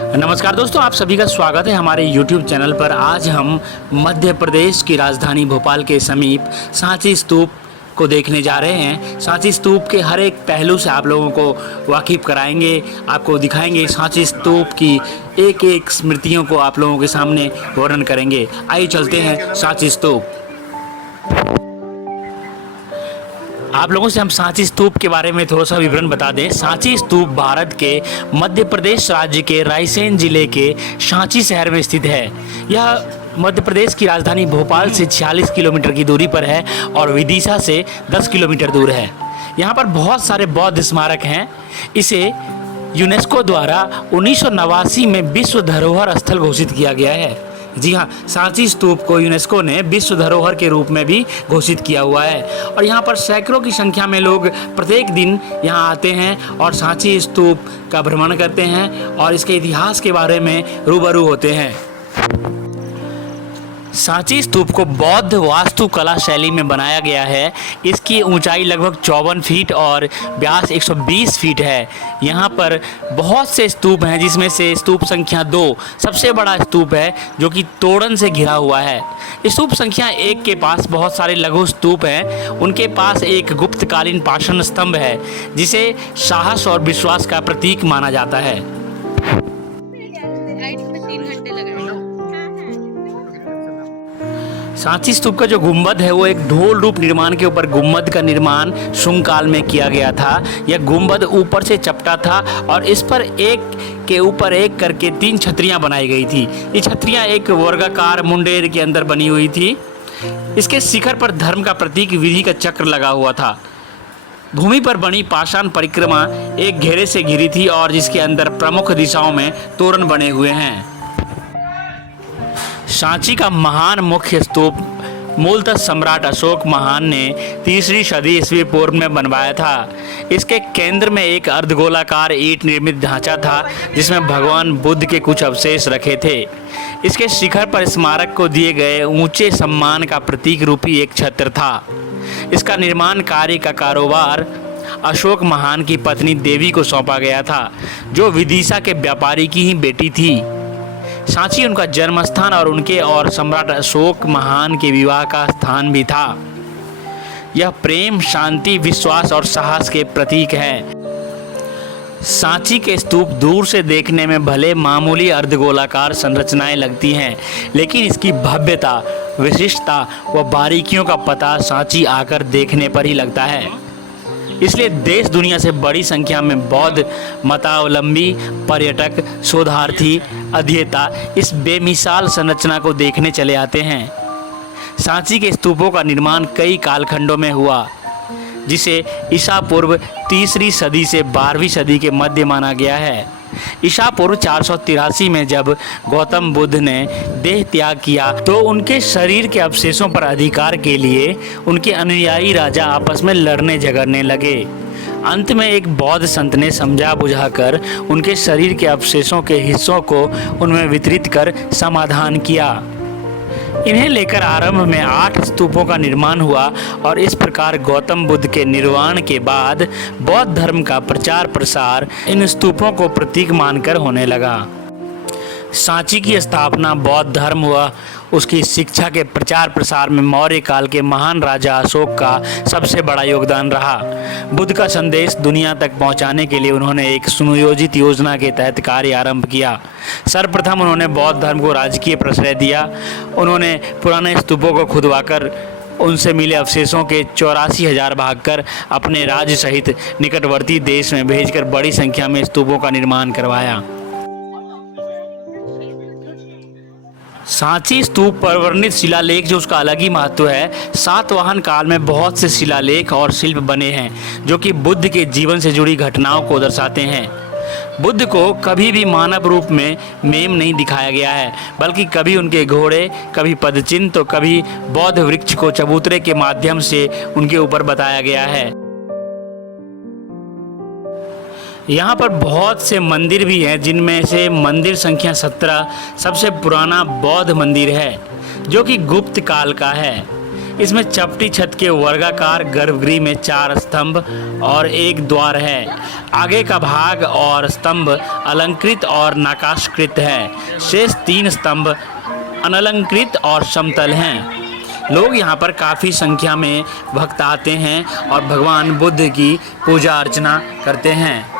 नमस्कार दोस्तों, आप सभी का स्वागत है हमारे YouTube चैनल पर। आज हम मध्य प्रदेश की राजधानी भोपाल के समीप सांची स्तूप को देखने जा रहे हैं। सांची स्तूप के हर एक पहलू से आप लोगों को वाकिफ कराएंगे, आपको दिखाएंगे। सांची स्तूप की एक एक स्मृतियों को आप लोगों के सामने वर्णन करेंगे। आइए चलते हैं सांची स्तूप। आप लोगों से हम सांची स्तूप के बारे में थोड़ा सा विवरण बता दें। सांची स्तूप भारत के मध्य प्रदेश राज्य के रायसेन जिले के सांची शहर में स्थित है। यह मध्य प्रदेश की राजधानी भोपाल से 46 किलोमीटर की दूरी पर है और विदिशा से 10 किलोमीटर दूर है। यहाँ पर बहुत सारे बौद्ध स्मारक हैं। इसे यूनेस्को द्वारा 1989 में विश्व धरोहर स्थल घोषित किया गया है। जी हाँ, सांची स्तूप को यूनेस्को ने विश्व धरोहर के रूप में भी घोषित किया हुआ है और यहाँ पर सैकड़ों की संख्या में लोग प्रत्येक दिन यहाँ आते हैं और सांची स्तूप का भ्रमण करते हैं और इसके इतिहास के बारे में रूबरू होते हैं। सांची स्तूप को बौद्ध वास्तुकला शैली में बनाया गया है। इसकी ऊंचाई लगभग 54 फीट और व्यास 120 फीट है। यहाँ पर बहुत से स्तूप हैं, जिसमें से स्तूप संख्या 2 सबसे बड़ा स्तूप है, जो कि तोरण से घिरा हुआ है। स्तूप संख्या 1 के पास बहुत सारे लघु स्तूप हैं। उनके पास एक गुप्तकालीन पाषाण स्तंभ है, जिसे साहस और विश्वास का प्रतीक माना जाता है। सांची स्तूप का जो गुंबद है वो एक ढोल रूप निर्माण के ऊपर गुंबद का निर्माण शुंग काल में किया गया था। यह गुंबद ऊपर से चपटा था और इस पर एक के ऊपर एक करके 3 छतरियां बनाई गई थी। ये छतरियां एक वर्गाकार मुंडेर के अंदर बनी हुई थी। इसके शिखर पर धर्म का प्रतीक विधि का चक्र लगा हुआ था। भूमि पर बनी पाषाण परिक्रमा एक घेरे से घिरी थी और जिसके अंदर प्रमुख दिशाओं में तोरण बने हुए हैं। सांची का महान मुख्य स्तूप मूलतः सम्राट अशोक महान ने 3री सदी ईस्वी पूर्व में बनवाया था। इसके केंद्र में एक अर्धगोलाकार ईंट निर्मित ढांचा था, जिसमें भगवान बुद्ध के कुछ अवशेष रखे थे। इसके शिखर पर स्मारक को दिए गए ऊंचे सम्मान का प्रतीक रूपी एक छत्र था। इसका निर्माण कार्य का कारोबार अशोक महान की पत्नी देवी को सौंपा गया था, जो विदिशा के व्यापारी की ही बेटी थी। सांची उनका जन्म स्थान और उनके और सम्राट अशोक महान के विवाह का स्थान भी था। यह प्रेम, शांति, विश्वास और साहस के प्रतीक है। सांची के स्तूप दूर से देखने में भले मामूली अर्धगोलाकार संरचनाएं लगती हैं, लेकिन इसकी भव्यता, विशिष्टता व बारीकियों का पता सांची आकर देखने पर ही लगता है। इसलिए देश दुनिया से बड़ी संख्या में बौद्ध मतावलंबी, पर्यटक, शोधार्थी, अध्येता इस बेमिसाल संरचना को देखने चले आते हैं। सांची के स्तूपों का निर्माण कई कालखंडों में हुआ, जिसे ईसा पूर्व 3री सदी से 12वीं सदी के मध्य माना गया है। ईसा पूर्व 483 में जब गौतम बुद्ध ने देह त्याग किया, तो उनके शरीर के अवशेषों पर अधिकार के लिए उनके अनुयायी राजा आपस में लड़ने झगड़ने लगे। अंत में एक बौद्ध संत ने समझा बुझाकर उनके शरीर के अवशेषों के हिस्सों को उनमें वितरित कर समाधान किया। इन्हें लेकर आरंभ में 8 स्तूपों का निर्माण हुआ और इस प्रकार गौतम बुद्ध के निर्वाण के बाद बौद्ध धर्म का प्रचार प्रसार इन स्तूपों को प्रतीक मानकर होने लगा। सांची की स्थापना बौद्ध धर्म व उसकी शिक्षा के प्रचार प्रसार में मौर्य काल के महान राजा अशोक का सबसे बड़ा योगदान रहा। बुद्ध का संदेश दुनिया तक पहुंचाने के लिए उन्होंने एक सुनियोजित योजना के तहत कार्य आरंभ किया। सर्वप्रथम उन्होंने बौद्ध धर्म को राजकीय प्रश्रय दिया। उन्होंने पुराने स्तूपों को खुदवाकर उनसे मिले अवशेषों के 84,000 भाग कर अपने राज्य सहित निकटवर्ती देश में भेजकर बड़ी संख्या में स्तूपों का निर्माण करवाया। सांची स्तूप पर वर्णित शिलालेख जो उसका अलग ही महत्व है। सातवाहन काल में बहुत से शिलालेख और शिल्प बने हैं, जो कि बुद्ध के जीवन से जुड़ी घटनाओं को दर्शाते हैं। बुद्ध को कभी भी मानव रूप में मेम नहीं दिखाया गया है, बल्कि कभी उनके घोड़े, कभी पदचिन्ह तो कभी बौद्ध वृक्ष को चबूतरे के माध्यम से उनके ऊपर बताया गया है। यहाँ पर बहुत से मंदिर भी हैं, जिनमें से मंदिर संख्या 17 सबसे पुराना बौद्ध मंदिर है, जो कि गुप्त काल का है। इसमें चपटी छत के वर्गाकार गर्भगृह में 4 स्तंभ और एक द्वार है। आगे का भाग और स्तंभ अलंकृत और नकाशकृत है। शेष 3 स्तंभ अनलंकृत और समतल हैं। लोग यहाँ पर काफ़ी संख्या में भक्त आते हैं और भगवान बुद्ध की पूजा अर्चना करते हैं।